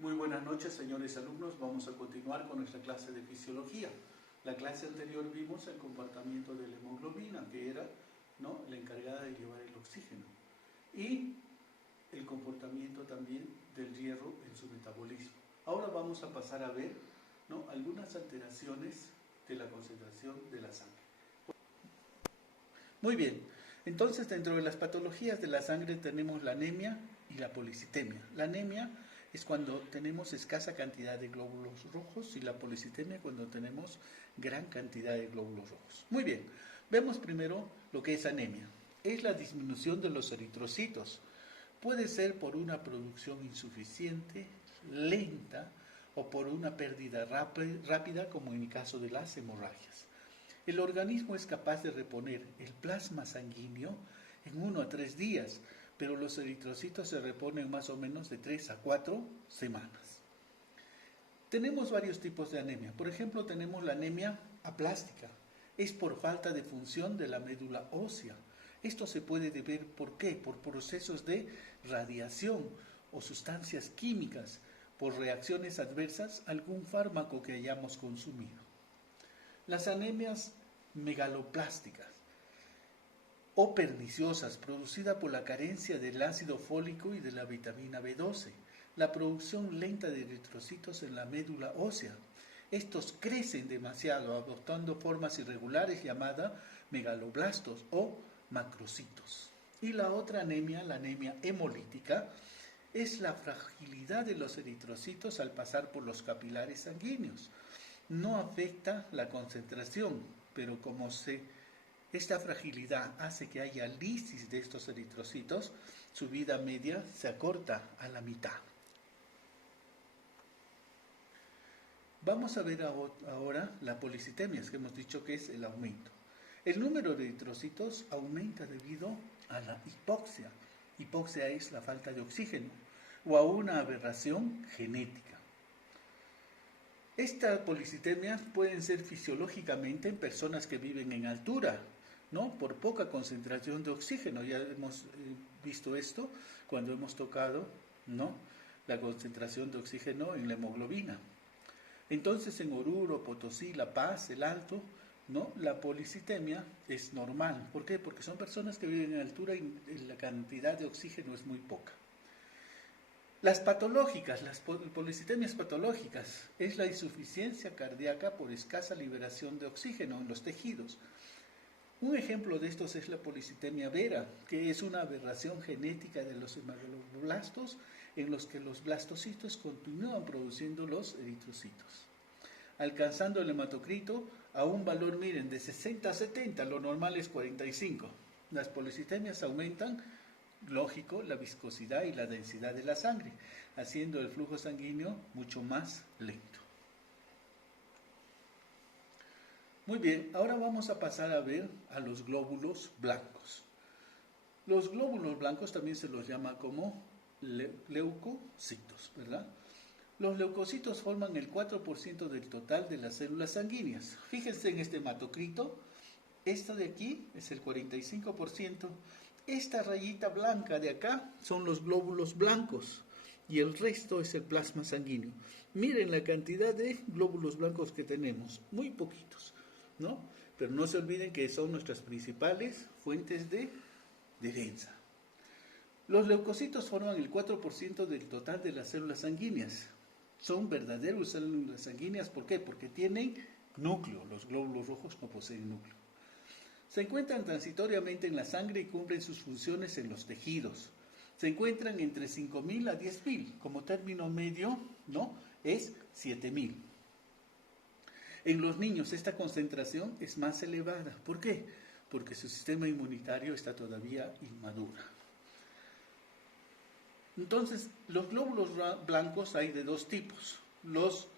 Muy buenas noches, señores alumnos. Vamos a continuar con nuestra clase de fisiología. La clase anterior vimos el comportamiento de la hemoglobina, que era la encargada de llevar el oxígeno, y el comportamiento también del hierro en su metabolismo. Ahora vamos a pasar a ver algunas alteraciones de la concentración de la sangre. Muy bien, entonces dentro de las patologías de la sangre tenemos la anemia y la policitemia. La anemia es cuando tenemos escasa cantidad de glóbulos rojos y la policitemia cuando tenemos gran cantidad de glóbulos rojos. Muy bien, vemos primero lo que es anemia. Es la disminución de los eritrocitos. Puede ser por una producción insuficiente, lenta o por una pérdida rápida, como en el caso de las hemorragias. El organismo es capaz de reponer el plasma sanguíneo en 1 a 3 días, pero los eritrocitos se reponen más o menos de 3 a 4 semanas. Tenemos varios tipos de anemia. Por ejemplo, tenemos la anemia aplástica. Es por falta de función de la médula ósea. Esto se puede deber, ¿por qué? Por procesos de radiación o sustancias químicas, por reacciones adversas a algún fármaco que hayamos consumido. Las anemias megaloplásticas o perniciosas, producidas por la carencia del ácido fólico y de la vitamina B12, la producción lenta de eritrocitos en la médula ósea. Estos crecen demasiado, adoptando formas irregulares llamadas megaloblastos o macrocitos. Y la otra anemia, la anemia hemolítica, es la fragilidad de los eritrocitos al pasar por los capilares sanguíneos. No afecta la concentración, pero como esta fragilidad hace que haya lisis de estos eritrocitos, su vida media se acorta a la mitad. Vamos a ver ahora la policitemia, que hemos dicho que es el aumento. El número de eritrocitos aumenta debido a la hipoxia. Hipoxia es la falta de oxígeno o a una aberración genética. Estas policitemias pueden ser fisiológicamente en personas que viven en altura, por poca concentración de oxígeno. Ya hemos visto esto cuando hemos tocado la concentración de oxígeno en la hemoglobina. Entonces en Oruro, Potosí, La Paz, el Alto, la policitemia es normal. ¿Por qué? Porque son personas que viven en altura y la cantidad de oxígeno es muy poca. Las patológicas, las policitemias patológicas, es la insuficiencia cardíaca por escasa liberación de oxígeno en los tejidos. Un ejemplo de estos es la policitemia vera, que es una aberración genética de los hemogloblastos en los que los blastocitos continúan produciendo los eritrocitos, alcanzando el hematocrito a un valor, miren, de 60 a 70, lo normal es 45. Las policitemias aumentan, lógico, la viscosidad y la densidad de la sangre, haciendo el flujo sanguíneo mucho más lento. Muy bien, ahora vamos a pasar a ver a los glóbulos blancos. Los glóbulos blancos también se los llama como leucocitos, ¿verdad? Los leucocitos forman el 4% del total de las células sanguíneas. Fíjense en este hematocrito. Esto de aquí es el 45%. Esta rayita blanca de acá son los glóbulos blancos y el resto es el plasma sanguíneo. Miren la cantidad de glóbulos blancos que tenemos, muy poquitos, Pero no se olviden que son nuestras principales fuentes de defensa. Los leucocitos forman el 4% del total de las células sanguíneas. Son verdaderas células sanguíneas, ¿por qué? Porque tienen núcleo, los glóbulos rojos no poseen núcleo. Se encuentran transitoriamente en la sangre y cumplen sus funciones en los tejidos. Se encuentran entre 5.000 a 10.000, como término medio, es 7.000. En los niños esta concentración es más elevada. ¿Por qué? Porque su sistema inmunitario está todavía inmaduro. Entonces, los glóbulos blancos hay de dos tipos. Los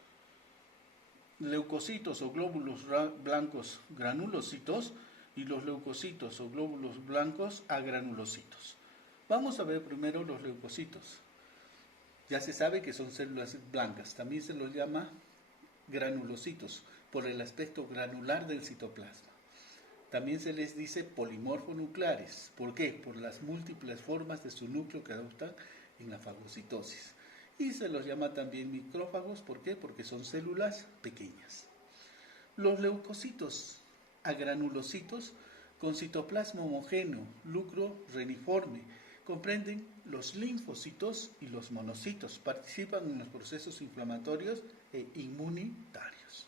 leucocitos o glóbulos blancos granulocitos y los leucocitos o glóbulos blancos agranulocitos. Vamos a ver primero los leucocitos. Ya se sabe que son células blancas. También se los llama granulocitos por el aspecto granular del citoplasma. También se les dice polimorfonucleares. ¿Por qué? Por las múltiples formas de su núcleo que adoptan en la fagocitosis. y se los llama también micrófagos. ¿Por qué? Porque son células pequeñas. Los leucocitos agranulocitos con citoplasma homogéneo, lucro reniforme, comprenden los linfocitos y los monocitos, participan en los procesos inflamatorios e inmunitarios.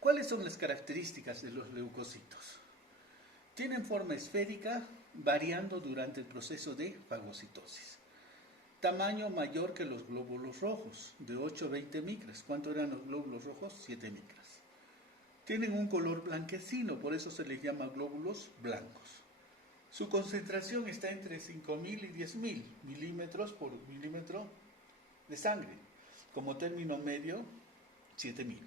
¿Cuáles son las características de los leucocitos? Tienen forma esférica, variando durante el proceso de fagocitosis. Tamaño mayor que los glóbulos rojos, de 8 a 20 micras. ¿Cuánto eran los glóbulos rojos? 7 micras. Tienen un color blanquecino, por eso se les llama glóbulos blancos. Su concentración está entre 5.000 y 10.000 milímetros por milímetro de sangre. Como término medio, 7.000.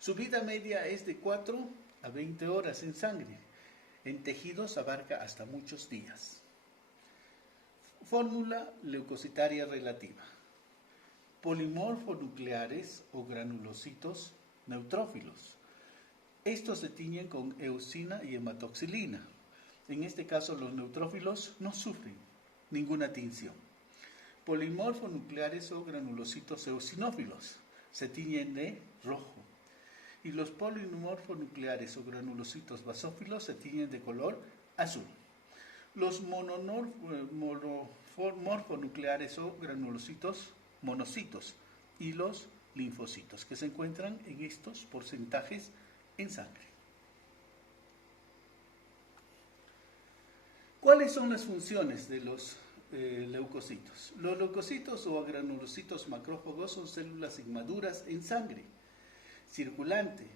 Su vida media es de 4 a 20 horas en sangre. En tejidos abarca hasta muchos días. Fórmula leucocitaria relativa. Polimorfonucleares o granulocitos neutrófilos. Estos se tiñen con eosina y hematoxilina. En este caso, los neutrófilos no sufren ninguna tinción. Polimorfonucleares o granulocitos eosinófilos se tiñen de rojo. Y los polimorfonucleares o granulocitos basófilos se tiñen de color azul. Los monomorfonucleares o granulocitos monocitos y los linfocitos, que se encuentran en estos porcentajes en sangre. ¿Cuáles son las funciones de los leucocitos? Los leucocitos o granulocitos macrófagos son células inmaduras en sangre circulante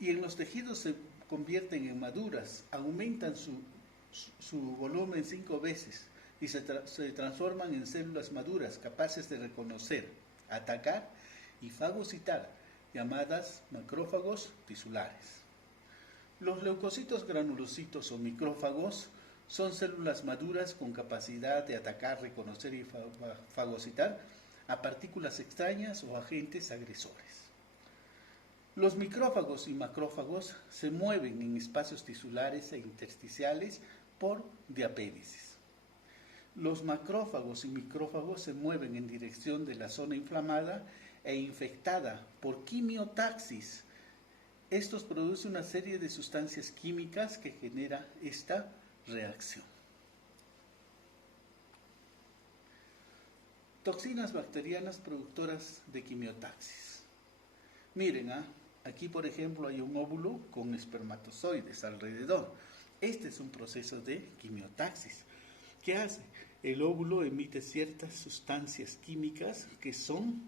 y en los tejidos se convierten en maduras, aumentan su volumen 5 veces y se transforman en células maduras capaces de reconocer, atacar y fagocitar, llamadas macrófagos tisulares. Los leucocitos granulocitos o micrófagos son células maduras con capacidad de atacar, reconocer y fagocitar a partículas extrañas o agentes agresores. Los micrófagos y macrófagos se mueven en espacios tisulares e intersticiales por diapédisis. Los macrófagos y micrófagos se mueven en dirección de la zona inflamada e infectada por quimiotaxis. Estos producen una serie de sustancias químicas que genera esta reacción. Toxinas bacterianas productoras de quimiotaxis. Miren, aquí por ejemplo hay un óvulo con espermatozoides alrededor. Este es un proceso de quimiotaxis. ¿Qué hace? El óvulo emite ciertas sustancias químicas que son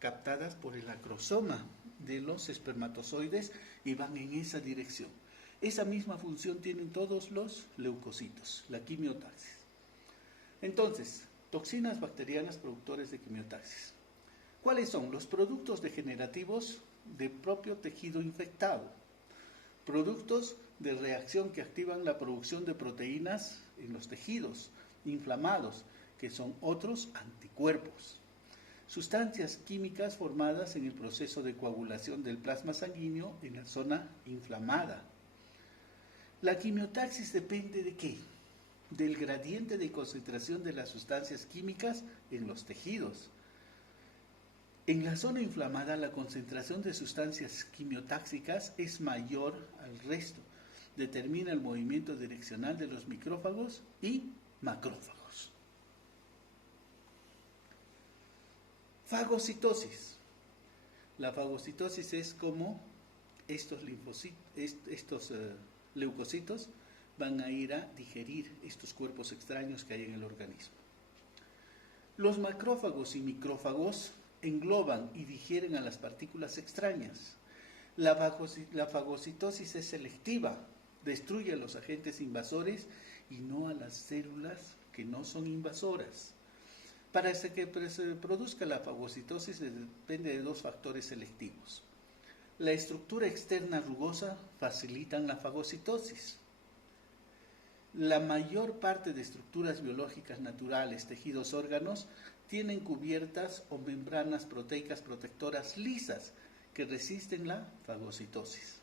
captadas por el acrosoma de los espermatozoides y van en esa dirección. Esa misma función tienen todos los leucocitos, la quimiotaxis. Entonces, toxinas bacterianas productores de quimiotaxis. ¿Cuáles son? Los productos degenerativos del propio tejido infectado. Productos de reacción que activan la producción de proteínas en los tejidos inflamados, que son otros anticuerpos. Sustancias químicas formadas en el proceso de coagulación del plasma sanguíneo en la zona inflamada. La quimiotaxis depende ¿de qué? Del gradiente de concentración de las sustancias químicas en los tejidos. En la zona inflamada, la concentración de sustancias quimiotáxicas es mayor al resto. Determina el movimiento direccional de los micrófagos y macrófagos. Fagocitosis. La fagocitosis es como estos leucocitos van a ir a digerir estos cuerpos extraños que hay en el organismo. Los macrófagos y micrófagos engloban y digieren a las partículas extrañas. La fagocitosis es selectiva, destruye a los agentes invasores y no a las células que no son invasoras. Para que se produzca la fagocitosis depende de dos factores selectivos. La estructura externa rugosa facilita la fagocitosis. La mayor parte de estructuras biológicas naturales, tejidos, órganos, tienen cubiertas o membranas proteicas protectoras lisas que resisten la fagocitosis.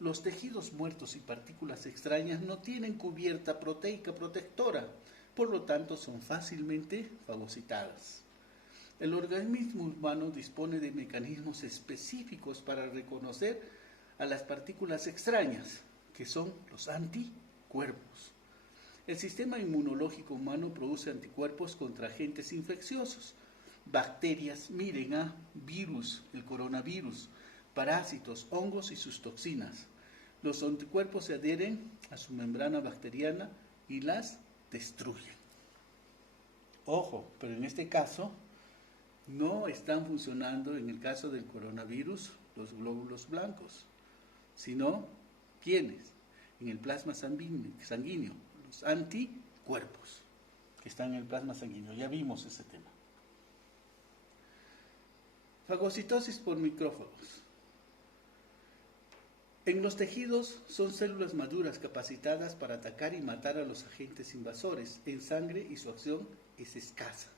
Los tejidos muertos y partículas extrañas no tienen cubierta proteica protectora, por lo tanto son fácilmente fagocitadas. El organismo humano dispone de mecanismos específicos para reconocer a las partículas extrañas, que son los anticuerpos. El sistema inmunológico humano produce anticuerpos contra agentes infecciosos, bacterias, miren a virus, el coronavirus, parásitos, hongos y sus toxinas. Los anticuerpos se adhieren a su membrana bacteriana y las destruyen. Ojo, pero en este caso no están funcionando, en el caso del coronavirus, los glóbulos blancos, sino ¿quiénes? En el plasma sanguíneo, los anticuerpos que están en el plasma sanguíneo. Ya vimos ese tema. Fagocitosis por micrófagos. En los tejidos son células maduras capacitadas para atacar y matar a los agentes invasores en sangre y su acción es escasa.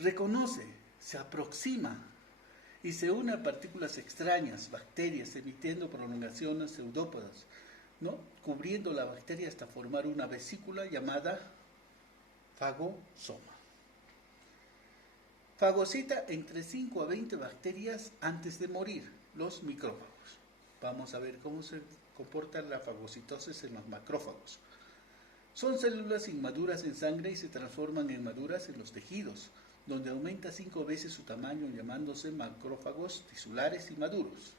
Reconoce, se aproxima y se une a partículas extrañas, bacterias, emitiendo prolongaciones pseudópodas, ¿no? Cubriendo la bacteria hasta formar una vesícula llamada fagosoma. Fagocita entre 5 a 20 bacterias antes de morir, los micrófagos. Vamos a ver cómo se comporta la fagocitosis en los macrófagos. Son células inmaduras en sangre y se transforman en maduras en los tejidos, donde aumenta 5 veces su tamaño, llamándose macrófagos tisulares y maduros.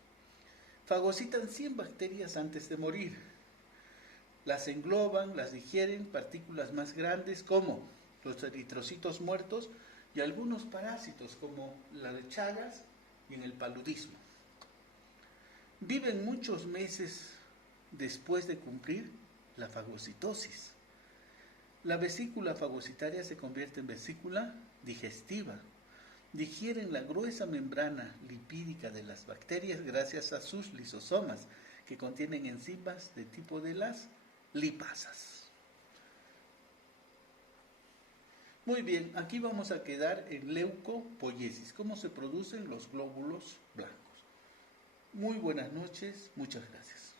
Fagocitan 100 bacterias antes de morir. Las engloban, las digieren partículas más grandes como los eritrocitos muertos y algunos parásitos como la de Chagas y en el paludismo. Viven muchos meses después de cumplir la fagocitosis. La vesícula fagocitaria se convierte en vesícula digestiva. Digieren la gruesa membrana lipídica de las bacterias gracias a sus lisosomas, que contienen enzimas de tipo de las lipasas. Muy bien, aquí vamos a quedar en leucopoiesis, cómo se producen los glóbulos blancos. Muy buenas noches, muchas gracias.